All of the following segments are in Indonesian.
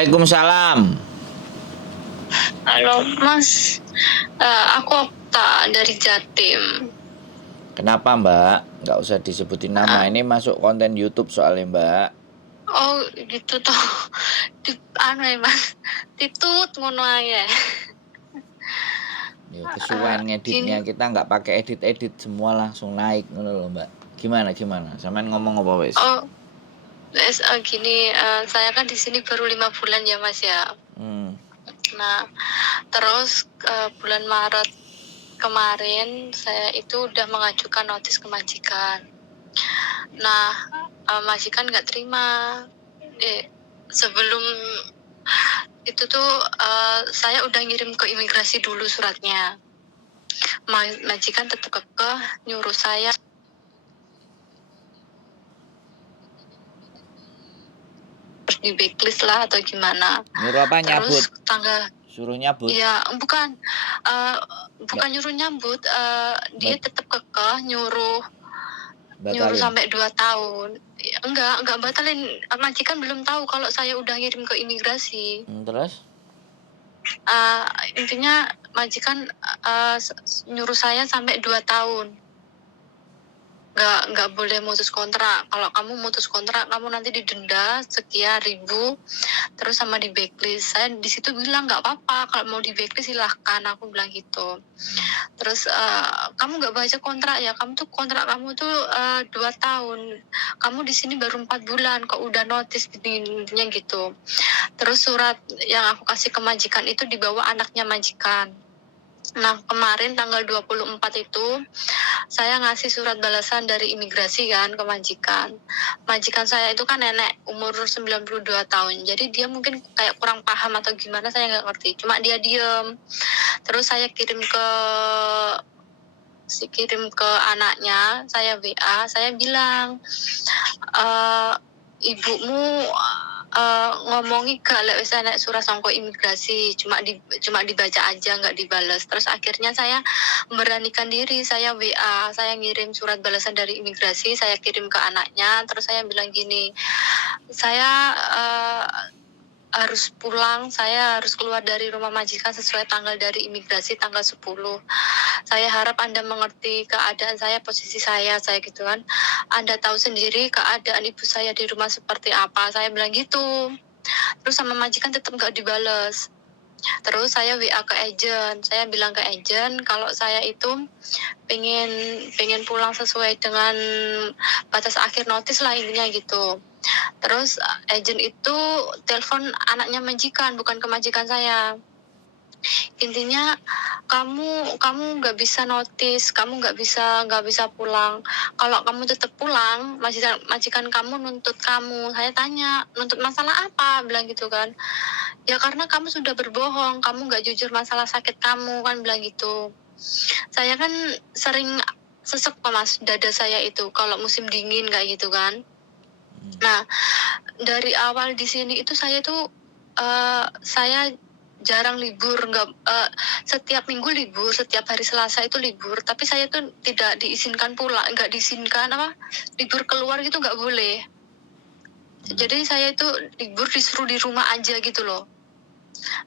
Waalaikumsalam. Halo Mas, aku Okta dari Jatim. Kenapa Mbak? Nggak usah disebutin nama. Ini masuk konten YouTube soalnya Mbak. Oh gitu toh, ya Mas, titut ngono ae. Ya, kesuwen ngeditnya, kita nggak pakai edit semua langsung naik ngono loh Mbak. Gimana? Sampean ngomong apa wes? Oh, gini, saya kan di sini baru 5 bulan ya Mas ya. Nah, terus bulan Maret kemarin saya itu udah mengajukan notis ke majikan. Nah, majikan nggak terima. Sebelum itu tuh saya udah ngirim ke imigrasi dulu suratnya. Majikan tetap kekeh nyuruh saya di backlist lah atau gimana. Nyuruh apa? Nyabut? Suruh nyabut? Iya, bukan nyuruh nyambut. Dia tetap kekeh nyuruh sampai 2 tahun. Enggak batalin. Majikan belum tahu kalau saya udah ngirim ke imigrasi. Terus? Intinya majikan nyuruh saya sampai 2 tahun. Nggak boleh mutus kontrak. Kalau kamu mutus kontrak, kamu nanti didenda sekian ribu, terus sama di backlist. Saya di situ bilang nggak apa-apa, kalau mau di backlist silahkan, aku bilang gitu. Terus kamu nggak baca kontrak ya, kamu tuh kontrak kamu tuh 2 tahun, kamu di sini baru 4 bulan kok udah notice intinya gitu. Terus surat yang aku kasih ke majikan itu dibawa anaknya majikan. Nah, kemarin tanggal 24 itu saya ngasih surat balasan dari imigrasi kan ke majikan. Majikan saya itu kan nenek umur 92 tahun. Jadi dia mungkin kayak kurang paham atau gimana, saya nggak ngerti. Cuma dia diem. Terus saya kirim ke anaknya, saya WA, saya bilang, ibumu ngomongi gak lek wis enek surat sangko imigrasi, cuma dibaca aja nggak dibales. Terus akhirnya saya memberanikan diri, saya WA, saya ngirim surat balasan dari imigrasi, saya kirim ke anaknya. Terus saya bilang gini, saya harus pulang, saya harus keluar dari rumah majikan sesuai tanggal dari imigrasi tanggal 10. Saya harap Anda mengerti keadaan saya, posisi saya gitu kan. Anda tahu sendiri keadaan ibu saya di rumah seperti apa, saya bilang gitu. Terus sama majikan tetap nggak dibales. Terus saya WA ke agent, saya bilang ke agent kalau saya itu pengen pulang sesuai dengan batas akhir notis lah intinya gitu. Terus agent itu telepon anaknya majikan, bukan ke majikan saya. Intinya kamu nggak bisa notis, kamu nggak bisa pulang. Kalau kamu tetap pulang, majikan kamu nuntut kamu. Saya tanya, nuntut masalah apa? Bilang gitu kan. Ya karena kamu sudah berbohong, kamu nggak jujur masalah sakit kamu kan, bilang gitu. Saya kan sering sesek Mas, dada saya itu kalau musim dingin kayak gitu kan. Nah, dari awal di sini itu saya tuh saya jarang libur, setiap minggu libur, setiap hari Selasa itu libur, tapi saya tuh tidak diizinkan pulang, nggak diizinkan libur keluar gitu, nggak boleh. Jadi saya itu libur disuruh di rumah aja gitu loh.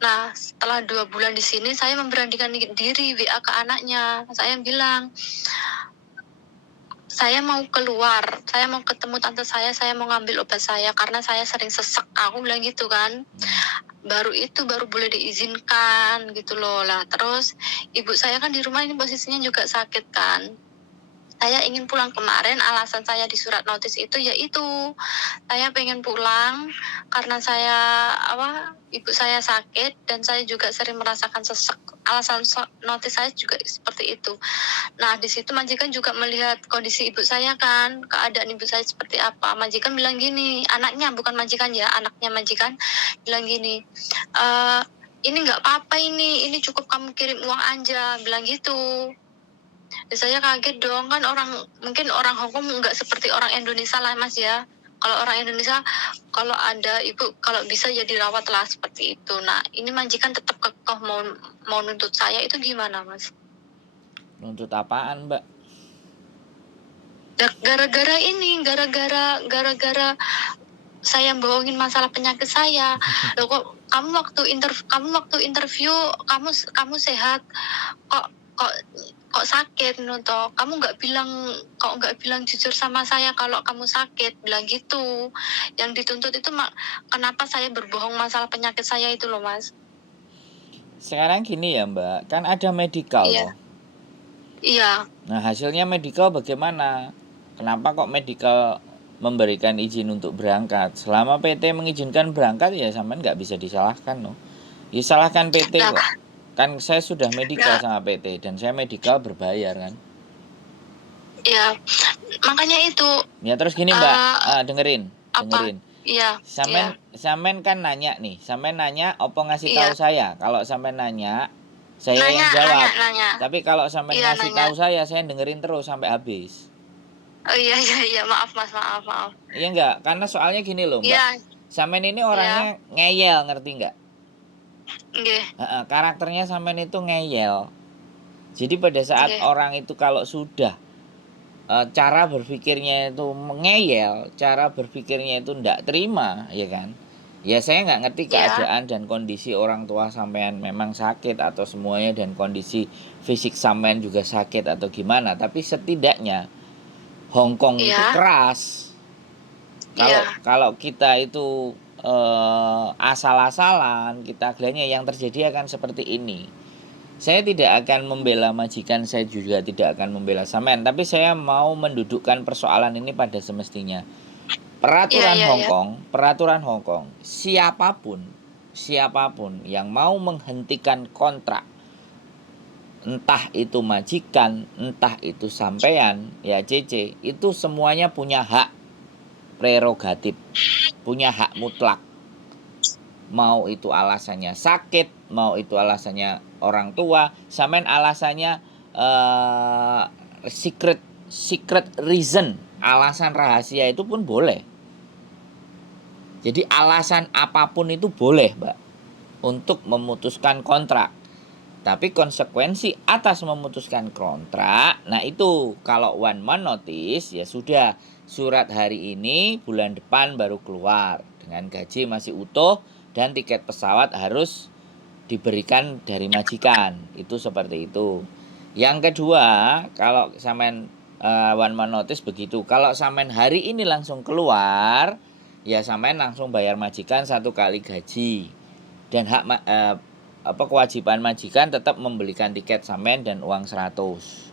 Nah, setelah 2 bulan di sini saya memberanikan diri, WA ke anaknya, saya bilang saya mau keluar, saya mau ketemu tante saya mau ngambil obat saya karena saya sering sesek, aku bilang gitu kan. Baru boleh diizinkan gitu loh lah. Terus ibu saya kan di rumah ini posisinya juga sakit kan. Saya ingin pulang kemarin, alasan saya di surat notis itu yaitu saya pengen pulang karena ibu saya sakit dan saya juga sering merasakan sesek. Alasan notis saya juga seperti itu. Nah, di situ majikan juga melihat kondisi ibu saya kan, keadaan ibu saya seperti apa. Majikan bilang gini, anaknya bukan majikan ya, anaknya majikan bilang gini, ini nggak apa-apa, ini cukup kamu kirim uang aja, bilang gitu. Dan saya kaget dong, kan mungkin orang Hongkong nggak seperti orang Indonesia lah Mas ya. Kalau orang Indonesia, kalau ada ibu, kalau bisa ya dirawat lah seperti itu. Nah, ini majikan tetap kekeh mau nuntut saya, itu gimana Mas? Nuntut apaan Mbak? Gara-gara saya bohongin masalah penyakit saya. Loh kok kamu waktu interview kamu sehat, kok kok kok sakit toh, kamu nggak bilang jujur sama saya kalau kamu sakit, bilang gitu. Yang dituntut itu kenapa saya berbohong masalah penyakit saya itu loh, Mas. Sekarang gini ya Mbak, kan ada medical Iya. toh. Iya. Nah hasilnya medical bagaimana? Kenapa kok medical memberikan izin untuk berangkat? Selama PT mengizinkan berangkat ya sampean nggak bisa disalahkan loh. Ya salahkan PT Nah, kok. Kan saya sudah medical nah, sama PT dan saya medical berbayar kan. ya makanya itu Ya terus gini Mbak, eh dengerin. apa? Iya, iya, Sampean kan nanya nih, sampean nanya opo ngasih iya. tahu saya. Kalau sampean nanya, saya yang Nanya, jawab. nanya. Tapi kalau sampean Iya, ngasih nanya. tahu saya dengerin terus sampai habis. Oh iya, maaf Mas, maaf. Iya enggak? Karena soalnya gini loh Mbak. Iya, Sampean ini iya, orangnya ngeyel, ngerti enggak? nggih, Karakternya sampean itu ngeyel. Jadi pada saat nggih. orang itu kalau sudah cara berpikirnya itu mengeyel, cara berpikirnya itu ndak terima, ya kan? Ya saya nggak ngerti Iya, keadaan dan kondisi orang tua sampean memang sakit atau semuanya dan kondisi fisik sampean juga sakit atau gimana. Tapi setidaknya Hongkong itu iya, keras. iya, Kalau kita itu asal-asalan, kita akhirnya yang terjadi akan seperti ini. Saya tidak akan membela majikan, saya juga tidak akan membela sampean, tapi saya mau mendudukkan persoalan ini pada semestinya. iya. Peraturan Hongkong, siapapun yang mau menghentikan kontrak, entah itu majikan, entah itu sampean, ya CC, itu semuanya punya hak prerogatif, punya hak mutlak. Mau itu alasannya sakit, mau itu alasannya orang tua, sampean alasannya secret reason, alasan rahasia itu pun boleh. Jadi alasan apapun itu boleh, Mbak, untuk memutuskan kontrak. Tapi konsekuensi atas memutuskan kontrak, nah itu kalau 1 month notice ya sudah, surat hari ini bulan depan baru keluar dengan gaji masih utuh dan tiket pesawat harus diberikan dari majikan. Itu seperti itu. Yang kedua, kalau sampean 1 month notice begitu. Kalau sampean hari ini langsung keluar, ya sampean langsung bayar majikan 1 kali gaji. Dan kewajiban majikan tetap membelikan tiket sampean dan uang 100.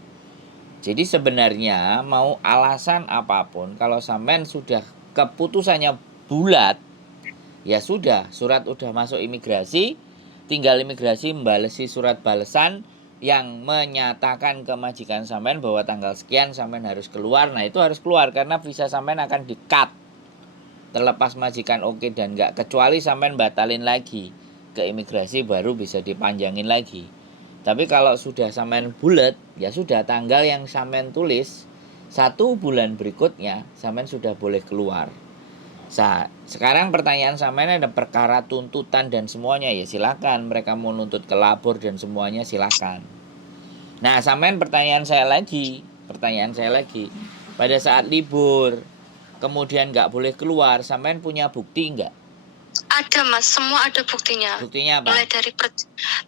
Jadi sebenarnya mau alasan apapun, kalau sampean sudah keputusannya bulat, ya sudah, surat udah masuk imigrasi, tinggal imigrasi membalesi surat balesan yang menyatakan ke majikan sampean bahwa tanggal sekian sampean harus keluar. Nah itu harus keluar karena visa sampean akan di-cut. Terlepas majikan oke dan enggak, kecuali sampean batalin lagi ke imigrasi baru bisa dipanjangin lagi. Tapi kalau sudah sampean bulat, ya sudah, tanggal yang sampean tulis 1 bulan berikutnya sampean sudah boleh keluar. Sekarang pertanyaan sampean ada perkara tuntutan dan semuanya, ya silakan, mereka mau nuntut ke labor dan semuanya silakan. Nah, sampean pertanyaan saya lagi, pada saat libur kemudian nggak boleh keluar, sampean punya bukti nggak? Ada Mas, semua ada buktinya. Buktinya apa?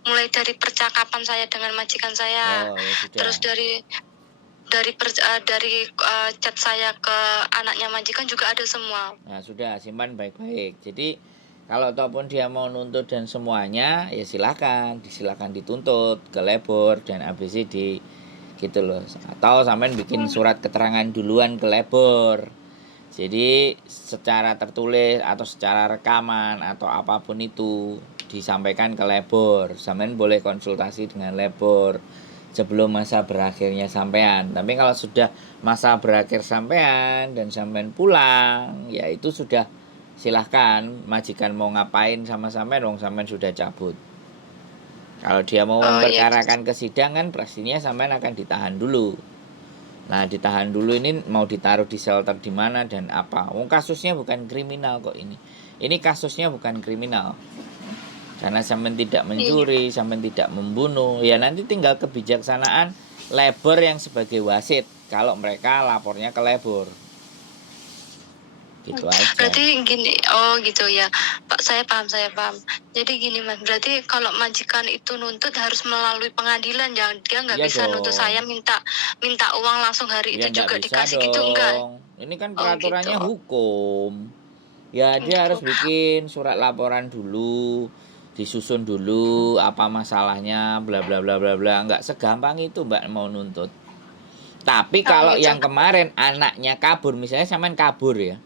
Mulai dari percakapan saya dengan majikan saya, Oh ya sudah. terus dari chat saya ke anaknya majikan juga ada semua. Nah sudah, simpan baik-baik. Jadi kalau ataupun dia mau nuntut dan semuanya, ya silakan dituntut ke labor dan ABCD gitu loh. Atau sampean bikin surat keterangan duluan ke labor. Jadi secara tertulis atau secara rekaman atau apapun itu disampaikan ke labor. Sampean boleh konsultasi dengan labor sebelum masa berakhirnya sampean. Tapi kalau sudah masa berakhir sampean dan sampean pulang, ya itu sudah silahkan majikan mau ngapain sama sampean, wong sampean sudah cabut. Kalau dia mau memperkarakan ke sidang kan pastinya sampean akan ditahan dulu. Nah, ditahan dulu ini mau ditaruh di shelter di mana dan apa. Wong kasusnya bukan kriminal kok ini. Ini kasusnya bukan kriminal. Karena sampean tidak mencuri, sampean tidak membunuh, ya nanti tinggal kebijaksanaan labor yang sebagai wasit kalau mereka lapornya ke labor. Gitu aja. Berarti gini, oh gitu ya, Pak, saya paham. Jadi gini Mas, berarti kalau majikan itu nuntut harus melalui pengadilan, ya dia nggak Iya bisa nuntut saya dong. minta minta uang langsung hari Ya itu ndak juga bisa dikasih gitu enggak? dong. Ini kan Oh gitu, peraturannya hukum. Ya dia gitu. harus bikin surat laporan dulu, disusun dulu apa masalahnya, bla bla bla bla bla. Nggak segampang itu Mbak mau nuntut. Tapi Oh kalau gitu. yang kemarin anaknya kabur, misalnya sampean kabur ya,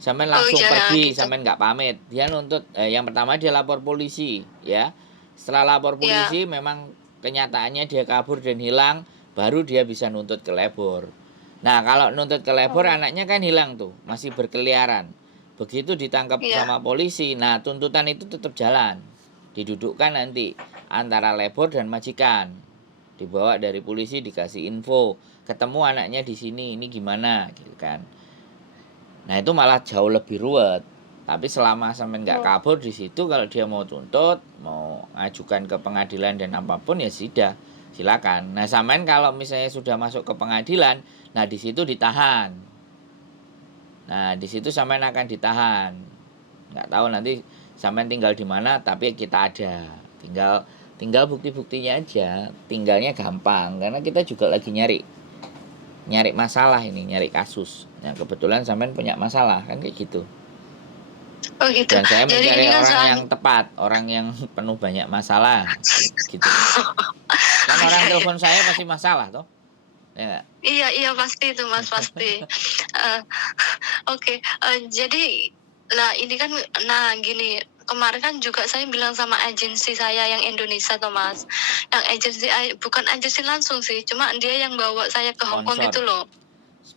sampean Oh langsung iya pergi, gitu. sampean nggak pamit, dia nuntut. Yang pertama dia lapor polisi, ya. Setelah lapor Ya. polisi, memang kenyataannya dia kabur dan hilang, baru dia bisa nuntut ke labor. Nah kalau nuntut ke labor, Oh anaknya kan hilang tuh, masih berkeliaran. Begitu ditangkap iya. sama polisi, nah tuntutan itu tetap jalan, didudukkan nanti antara labor dan majikan, dibawa dari polisi, dikasih info, ketemu anaknya di sini, ini gimana gitu kan. Nah itu malah jauh lebih ruwet. Tapi selama sampean nggak Oh, kabur di situ, kalau dia mau tuntut, mau ngajukan ke pengadilan dan apapun ya sudah, silakan. Nah sampean kalau misalnya sudah masuk ke pengadilan, nah di situ ditahan. Nah di situ sampean akan ditahan. Nggak tahu nanti sampean tinggal di mana, tapi kita ada. Tinggal tinggal bukti-buktinya aja. Tinggalnya gampang karena kita juga lagi nyari nyari masalah ini, nyari kasus. Nah kebetulan sampean punya masalah kan kayak gitu. oh gitu. Dan saya Jadi mencari ini kan orang soal. yang tepat, orang yang penuh banyak masalah, gitu. Kan Oh orang iya iya. telepon saya pasti masalah toh, ya nggak? Iya iya pasti itu Mas pasti. Eh, Oke, jadi lah ini kan, nah gini, kemarin kan juga saya bilang sama agensi saya yang Indonesia tuh Mas, yang agensi bukan agensi langsung sih, cuma dia yang bawa saya ke Hong Kong Sponsor, gitu loh,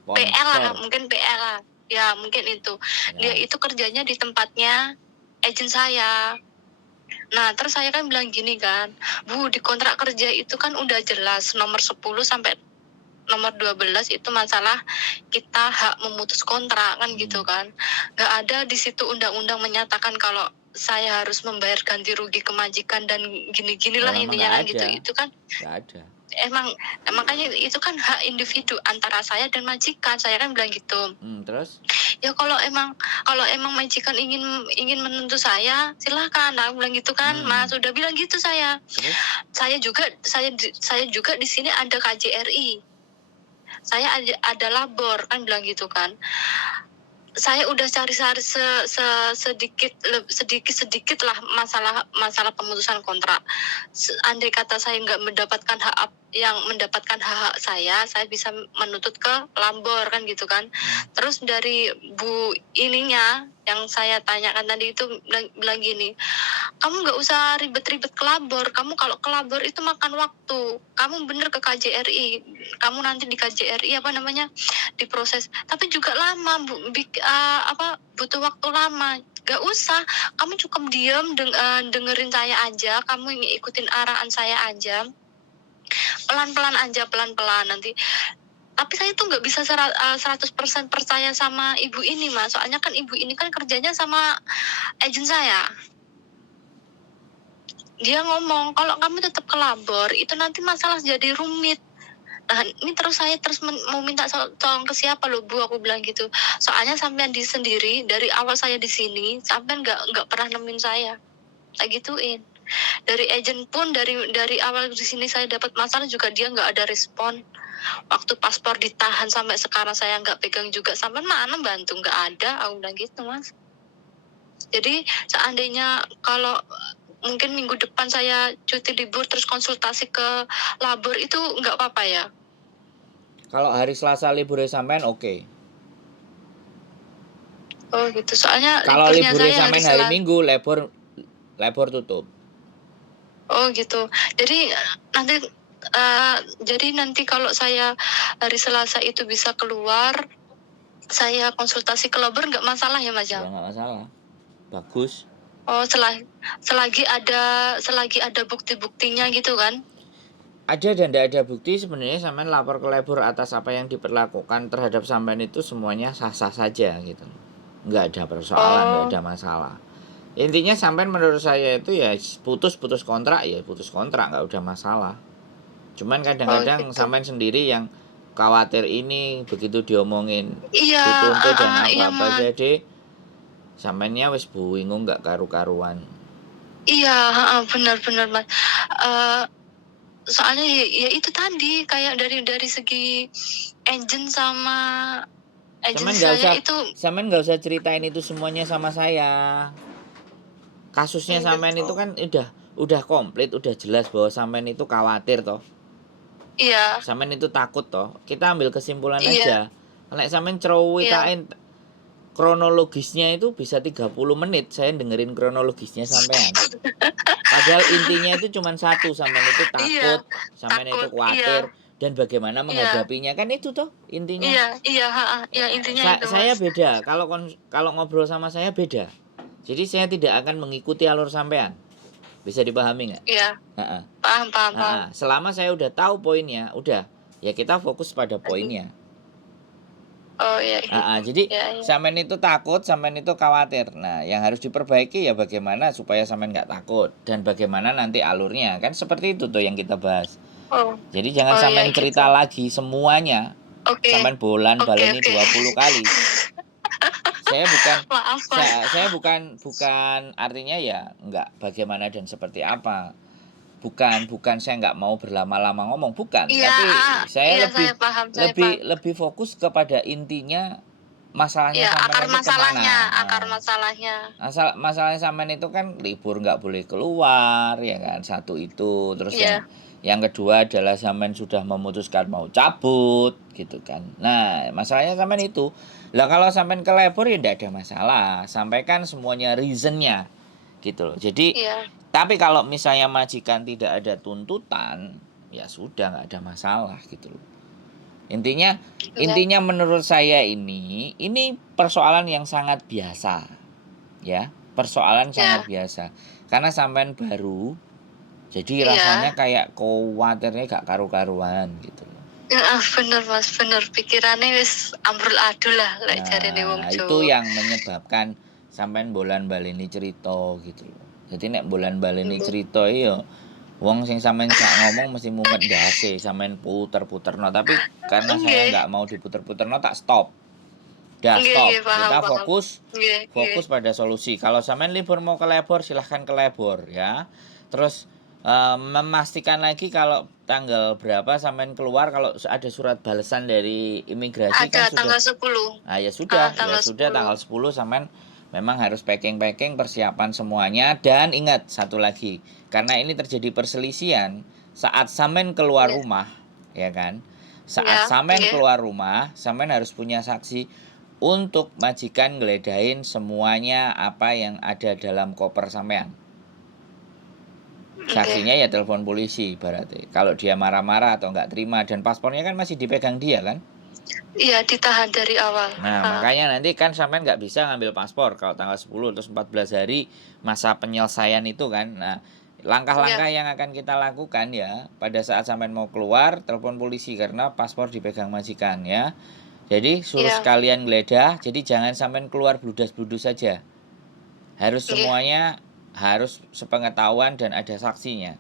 PL lah, sponsor, mungkin PL lah, ya mungkin itu. Dia ya. itu kerjanya di tempatnya agen saya. Nah, terus saya kan bilang gini kan, Bu, di kontrak kerja itu kan udah jelas nomor 10 sampai nomor 12 itu masalah kita hak memutus kontrak kan gitu kan. Nggak ada di situ undang-undang menyatakan kalau saya harus membayar ganti rugi ke majikan dan gini-gini lah Oh, emang intinya nggak kan gitu. ada, Itu kan nggak ada. emang makanya itu kan hak individu antara saya dan majikan. Saya kan bilang gitu. Terus, Ya kalau emang majikan ingin menuntut saya, silahkan. Nah, aku bilang gitu kan, Mas. Udah bilang gitu saya. terus, Saya juga di sini ada KJRI. Saya ada labor kan bilang gitu kan. Saya udah cari-cari sedikit lah masalah pemutusan kontrak. Andai kata saya nggak mendapatkan yang mendapatkan hak saya bisa menuntut ke labor kan gitu kan. Terus dari Bu ininya yang saya tanyakan tadi itu bilang gini, kamu nggak usah ribet-ribet ke labor. Kamu kalau ke labor itu makan waktu. Kamu bener ke KJRI. Kamu nanti di KJRI apa namanya diproses. Tapi juga lama, butuh waktu lama. Gak usah. Kamu cukup diam dengerin saya aja. Kamu ikutin arahan saya aja. Pelan-pelan aja, pelan-pelan nanti. Tapi saya tuh nggak bisa 100% percaya sama ibu ini, Mas. Soalnya kan ibu ini kan kerjanya sama agen saya. Dia ngomong kalau kamu tetap ke labor itu nanti masalah jadi rumit. Nah ini saya mau minta tolong ke siapa loh Bu, aku bilang gitu. Soalnya sampean di sendiri dari awal saya di sini sampean nggak pernah nemuin saya, tak gituin. Dari agent pun dari awal di sini saya dapat masalah juga dia nggak ada respon. Waktu paspor ditahan sampai sekarang saya nggak pegang juga, sampean mana bantu, nggak ada, aku bilang gitu Mas. Jadi seandainya kalau mungkin minggu depan saya cuti libur terus konsultasi ke labor itu nggak apa-apa ya? kalau hari Selasa liburnya sampean oke. Oh gitu, soalnya Kalau liburnya liburnya saya hari sampean hari Selasa. Minggu, labor tutup. Oh gitu, jadi nanti kalau saya hari Selasa itu bisa keluar, saya konsultasi ke labor nggak masalah ya Mas Ya ya? nggak masalah, bagus. Oh selagi ada bukti-buktinya gitu kan? Ada dan tidak ada bukti, sebenarnya sampean lapor ke labor atas apa yang diperlakukan terhadap sampean itu semuanya sah-sah saja gitu. Nggak ada persoalan, nggak Oh ada masalah. Intinya sampean menurut saya itu ya putus kontrak, ya putus kontrak, nggak udah masalah. Cuman oh kadang-kadang gitu. sampean sendiri yang khawatir ini, begitu diomongin Iya, dituntut dan iya apa-apa mas. jadi sampeannya wis bingung nggak karu-karuan. Iya, benar-benar mas. Eh, Soalnya ya itu tadi kayak dari segi engine sama engine saya itu. Sampean nggak usah ceritain itu semuanya sama saya. Kasusnya sampean itu kan udah komplit, udah jelas bahwa sampean itu khawatir toh. Iya, Sampean itu takut toh. Kita ambil kesimpulan iya, aja. Nek sampean iya. ceritain kronologisnya itu bisa 30 menit saya dengerin kronologisnya sampean. Padahal intinya itu cuma satu, sampean itu Iya, takut, sampean itu takut. Iya, khawatir dan bagaimana iya, menghadapinya kan itu toh intinya. iya, iya, ya intinya itu Saya mas. beda kalau ngobrol sama saya beda. Jadi saya tidak akan mengikuti alur sampean. Bisa dipahami nggak? Iya, Heeh. paham, paham, paham. Selama saya udah tahu poinnya, udah ya kita fokus pada poinnya. Oh iya, Jadi iya, iya. sampean itu takut, sampean itu khawatir. Nah, yang harus diperbaiki ya bagaimana supaya sampean nggak takut dan bagaimana nanti alurnya. Kan seperti itu tuh yang kita bahas. Oh, Jadi jangan oh iya sampean cerita gitu. lagi semuanya. Oke, Sampean baleni oke. 20 kali. Saya bukan Maaf mas. saya bukan artinya ya nggak bagaimana dan seperti apa. Bukan saya nggak mau berlama-lama ngomong, bukan. Iya, Tapi saya iya saya paham, saya paham. lebih fokus kepada intinya masalahnya Iya, sampean itu kemana. akar masalahnya. Masalahnya sampean itu kan libur nggak boleh keluar ya kan, satu itu. Terus Iya, yang kedua adalah sampean sudah memutuskan mau cabut gitu kan. Nah, masalahnya sampean itu. Lah kalau sampean ke labor ya tidak ada masalah. Sampaikan semuanya reasonnya gitu loh. Jadi iya, tapi kalau misalnya majikan tidak ada tuntutan, ya sudah nggak ada masalah gitu loh. Intinya iya, intinya menurut saya ini persoalan yang sangat biasa. Ya, persoalan sangat iya, biasa. Karena sampean baru, jadi iya. rasanya kayak khawatirnya gak karu-karuan gitu loh. Bener mas, bener. Pikirannya wis ambrul adul lah, lek jarene wong Nah, itu Jawa. yang menyebabkan sampean bolan baleni cerita gitu loh. Jadi nek bolan baleni Iya. cerita iya wong sing sampean gak ngomong mesti mumet ndase, sampean puter-puterno, tapi karena saya Nggih, nggak mau diputer-puterno tak stop. Dah stop. nggih, paham, Kita paham. Nggih, nggih. fokus pada solusi. Kalau sampean libur mau ke labor silahkan ke labor ya. Terus memastikan lagi kalau tanggal berapa sampean keluar, kalau ada surat balasan dari imigrasi kan Ada sudah. tanggal 10. Ya sudah, Tanggal 10. tanggal 10 sampean memang harus packing persiapan semuanya dan ingat satu lagi, karena ini terjadi perselisihan saat sampean keluar Iya, rumah, ya kan? Saat iya, sampean nggih. keluar rumah, sampean harus punya saksi untuk majikan ngeledahin semuanya apa yang ada dalam koper sampean. Nggih. Saksinya ya telepon polisi berarti. Kalau dia marah-marah atau nggak terima dan paspornya kan masih dipegang dia kan? Iya, ditahan dari awal. Nah, makanya nanti kan sampean nggak bisa ngambil paspor kalau tanggal 10 terus 14 hari masa penyelesaian itu kan. Nah, langkah-langkah Iya, yang akan kita lakukan ya pada saat sampean mau keluar, telepon polisi karena paspor dipegang majikan ya. Jadi suruh iya, sekalian geledah, jadi jangan sampean keluar bludas-bludus saja. Harus nggih. semuanya harus sepengetahuan dan ada saksinya.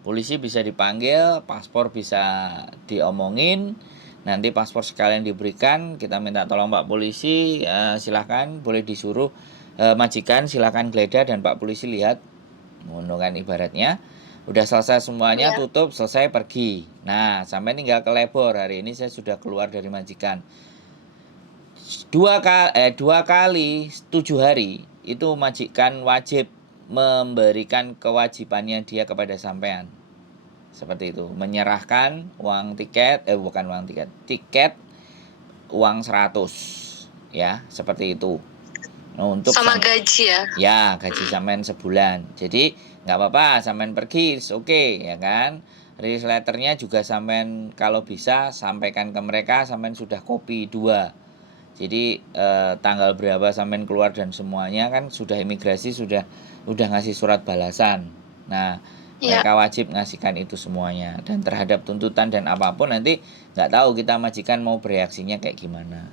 Polisi bisa dipanggil, paspor bisa diomongin, nanti paspor sekalian diberikan, kita minta tolong Pak Polisi, silahkan boleh disuruh majikan silahkan geledah dan Pak Polisi lihat, ngono kan ibaratnya. Udah selesai semuanya, Iya, tutup, selesai pergi. Nah, sampai tinggal ke labor. Hari ini saya sudah keluar dari majikan. 2 kali 7 hari itu majikan wajib memberikan kewajibannya dia kepada sampean. Seperti itu, menyerahkan uang tiket, bukan uang tiket, tiket uang 100 ya, seperti itu. Nah, untuk sama gaji ya. ya gaji sampean sebulan. Jadi nggak apa-apa sampean pergi, oke ya kan. Release letternya juga sampean kalau bisa sampaikan ke mereka sampean sudah copy 2. Jadi tanggal berapa sampean keluar dan semuanya kan sudah imigrasi udah ngasih surat balasan. Nah, Iya. mereka wajib ngasihkan itu semuanya dan terhadap tuntutan dan apapun nanti nggak tahu kita majikan mau bereaksinya kayak gimana.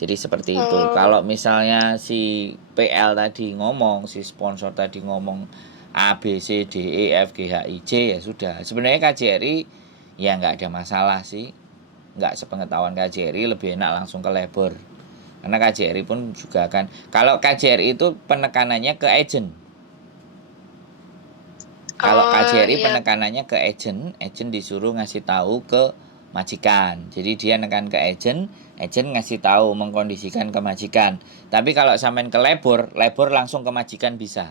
Jadi seperti itu. Kalau misalnya si PL tadi ngomong, si sponsor tadi ngomong A B C D E F G H I J ya sudah. Sebenarnya KJRI ya nggak ada masalah sih. nggak sepengetahuan KJRI, lebih enak langsung ke labor. Karena KJRI pun juga akan, kalau KJRI itu penekanannya ke agent. Kalau KJRI iya. penekanannya ke agent disuruh ngasih tahu ke majikan. Jadi dia nekan ke agent ngasih tahu, mengkondisikan ke majikan. Tapi kalau sampean ke labor langsung ke majikan bisa.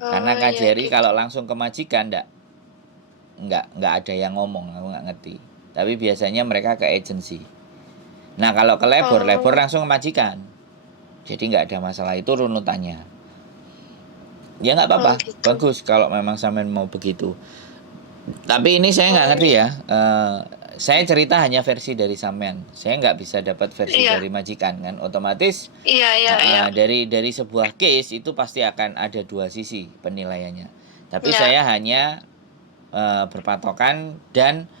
Karena Iya KJRI gitu. kalau langsung ke majikan nggak ada yang ngomong, aku nggak ngerti. Tapi biasanya mereka ke agensi. Nah kalau ke labor langsung ke majikan. Jadi nggak ada masalah, itu runutannya. Ya nggak apa-apa, gitu. bagus kalau memang sampean mau begitu. Tapi ini saya nggak ngerti ya. Saya cerita hanya versi dari sampean. Saya nggak bisa dapat versi Iya. dari majikan kan. Otomatis Iya. dari sebuah case itu pasti akan ada dua sisi penilaiannya. Tapi Iya. saya hanya berpatokan dan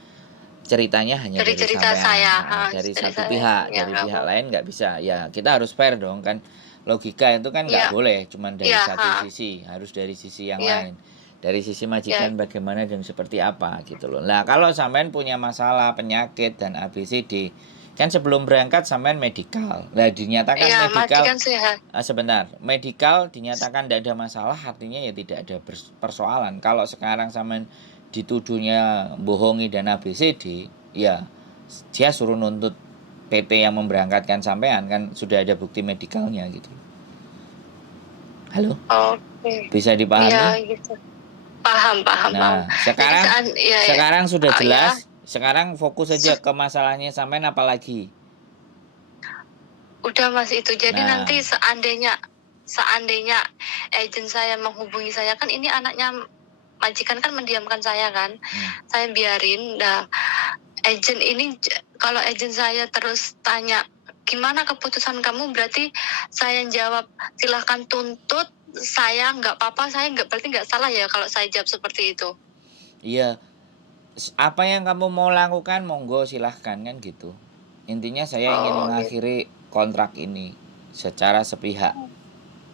ceritanya hanya Dari dari cerita sampean. saya, Dari dari satu saya. pihak, Ya, dari nggak pihak apa-apa. lain nggak bisa. Ya kita harus fair dong kan. Logika itu kan nggak Iya. boleh cuman dari Iya, satu sisi, harus dari sisi yang Iya. lain. Dari sisi Ya, majikan bagaimana dan seperti apa gitu loh. Nah kalau sampean punya masalah penyakit dan ABCD, kan sebelum berangkat sampean medikal. Nah dinyatakan iya, medikal, majikan sehat. sebentar, medikal dinyatakan tidak ada masalah, artinya ya tidak ada persoalan. Kalau sekarang sampean dituduhnya bohongi dan ABCD, ya dia suruh nuntut PT yang memberangkatkan sampean, kan sudah ada bukti medikalnya gitu. Halo, Oke. bisa dipahami? Iya gitu. Paham. Nah, Jadi sekarang sudah ya. jelas. Sekarang fokus saja ke masalahnya sampean apa lagi? Udah Mas itu. Jadi Nah. nanti seandainya agent saya menghubungi saya, kan ini anaknya majikan kan mendiamkan saya kan. Saya biarin. Nah, agent ini kalau agent saya terus tanya gimana keputusan kamu, berarti saya jawab silahkan tuntut, saya nggak apa-apa, saya berarti nggak salah ya kalau saya jawab seperti itu. Iya, apa yang kamu mau lakukan monggo silahkan kan gitu. Intinya saya ingin mengakhiri kontrak ini secara sepihak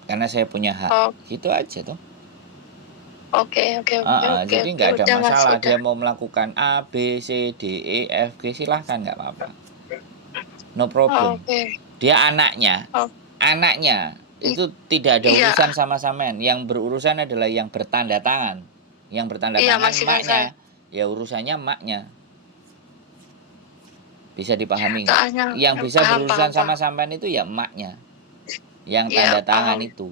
karena saya punya hak. Gitu aja tuh. Oke. Jadi nggak ada Udah, masalah. Mas, Dia mau melakukan A, B, C, D, E, F, G silahkan, nggak apa-apa. No problem. Dia anaknya. Anaknya itu tidak ada urusan sama sampean. Yang berurusan adalah yang bertanda tangan. Yang bertanda tangan maknya. Ya urusannya maknya. Bisa dipahami nggak? Yang bisa berurusan sama sampean itu ya emaknya. Yang tanda tangan itu.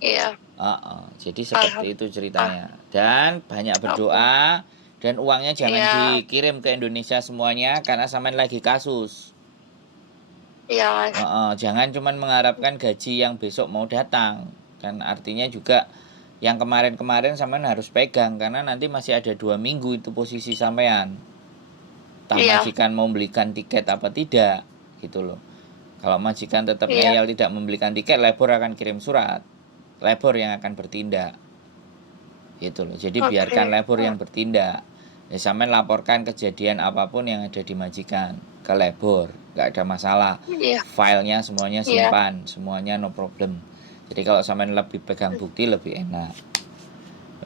Iya. Jadi seperti itu ceritanya. Dan banyak berdoa dan uangnya jangan dikirim ke Indonesia semuanya karena sampean lagi kasus. Iya, Mas. Jangan cuman mengharapkan gaji yang besok mau datang. Dan artinya juga yang kemarin-kemarin sampean harus pegang karena nanti masih ada 2 minggu itu posisi sampean. Majikan mau belikan tiket apa tidak gitu loh. Kalau majikan tetap ngeyel tidak membelikan tiket, labor akan kirim surat. Labor yang akan bertindak gitu loh. Jadi biarkan labor yang bertindak. Ya sampean laporkan kejadian apapun yang ada di majikan ke labor, nggak ada masalah. Filenya semuanya simpan, semuanya no problem. Jadi kalau sampean lebih pegang bukti lebih enak.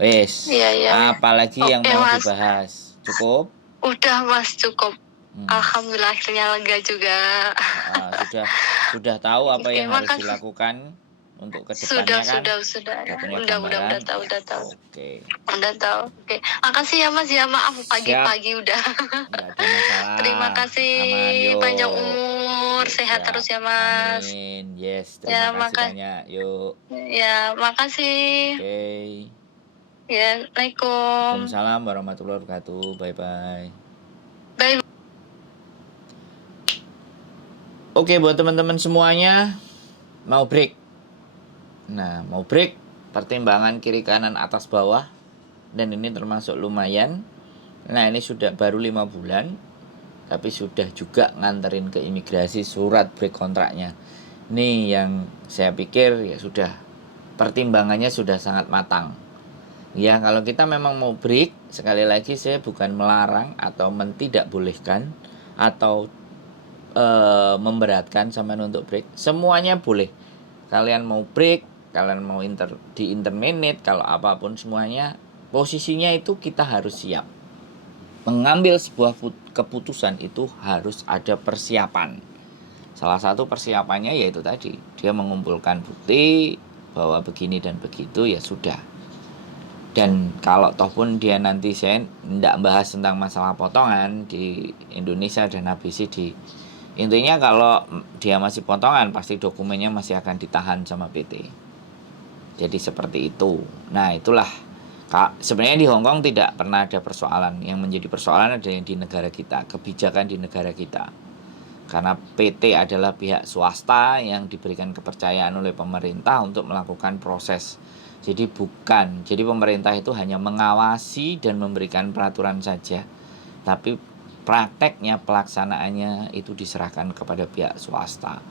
Wes, apalagi yang mau dibahas? Cukup? Udah, Mas, cukup. Alhamdulillah akhirnya lega juga. Sudah tahu apa yang harus dilakukan untuk kedepannya kan? Udah tahu. Oke. Udah tahu. Oke. Makasih ya, Mas, ya, maaf pagi-pagi udah. Enggak ada masalah. Terima kasih. Aman, panjang umur, sehat terus ya, Mas. Amin. Yes, terima kasih banyak. Yuk. Ya, makasih. Oke. Ya, Assalamualaikum. Waalaikumsalam warahmatullahi wabarakatuh. Bye-bye. Bye. Oke, buat teman-teman semuanya mau break. Nah, mau break pertimbangan kiri kanan atas bawah dan ini termasuk lumayan. Nah, ini sudah baru 5 bulan tapi sudah juga nganterin ke imigrasi surat break kontraknya. Ini yang saya pikir ya sudah pertimbangannya sudah sangat matang. Ya, kalau kita memang mau break, sekali lagi saya bukan melarang atau tidak bolehkan atau memberatkan sampean untuk break. Semuanya boleh. Kalian mau break, kalian mau di interminate, kalau apapun semuanya posisinya itu kita harus siap. mengambil sebuah keputusan itu harus ada persiapan. Salah satu persiapannya yaitu tadi, dia mengumpulkan bukti bahwa begini dan begitu, ya sudah. Dan kalau toh pun dia nanti, saya tidak bahas tentang masalah potongan di Indonesia dan ABCD. Intinya kalau dia masih potongan, pasti dokumennya masih akan ditahan sama PT. Jadi seperti itu. Nah itulah, sebenarnya di Hong Kong tidak pernah ada persoalan. Yang menjadi persoalan adalah yang di negara kita, kebijakan di negara kita. Karena PT adalah pihak swasta yang diberikan kepercayaan oleh pemerintah untuk melakukan proses. Jadi pemerintah itu hanya mengawasi dan memberikan peraturan saja. Tapi prakteknya, pelaksanaannya itu diserahkan kepada pihak swasta.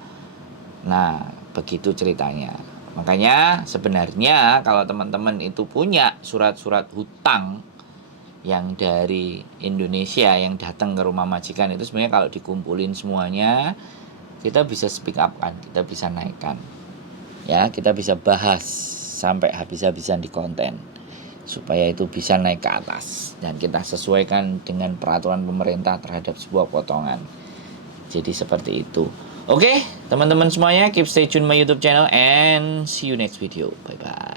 Nah, begitu ceritanya. Makanya sebenarnya kalau teman-teman itu punya surat-surat hutang yang dari Indonesia yang datang ke rumah majikan, itu sebenarnya kalau dikumpulin semuanya, kita bisa speak up kan, kita bisa naikkan. Ya, kita bisa bahas sampai habis-habisan di konten supaya itu bisa naik ke atas dan kita sesuaikan dengan peraturan pemerintah terhadap sebuah potongan. Jadi seperti itu. Oke, teman-teman semuanya, keep stay tune my YouTube channel and see you next video. Bye bye.